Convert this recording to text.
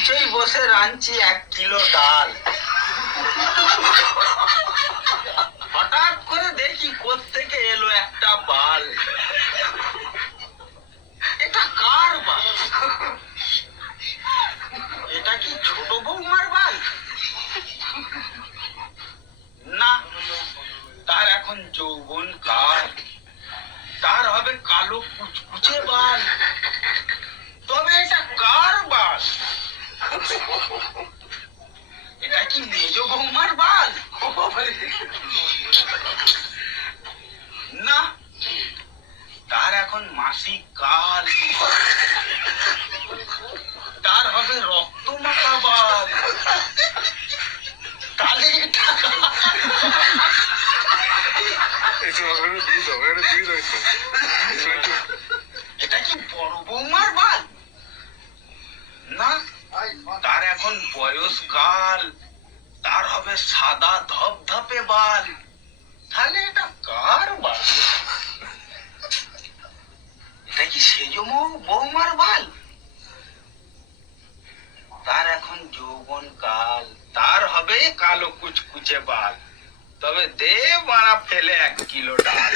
নিচেই বসে রাঁধছি 1 কিলো ডাল। হঠাৎ করে দেখি কোত্থেকে এলো একটা বাল। এটা কার বাল? এটা কি ছোট বৌমার বাল? না, তার এখন যৌবন কাল, তার হবে কালো কুচকুচে বাল। তবে এটা কার বাল? এটা কি মেজ বৌমার বাল? না, তার এখন মাসিক কাল, তার হবে রক্ত মাখা বাল। তাহলে এটা এটা কি বড় বৌমার বাল? না, তার এখন বয়সকাল, তার হবে সাদা ধপধপে বাল। তাহলে এটা কার বাল? এটা কি সেজ বৌমার বাল? তার এখন যৌবন কাল, তার হবে কালো কুচকুচে বাল। তবে দে মারা ফেলে 1 কিলো ডাল।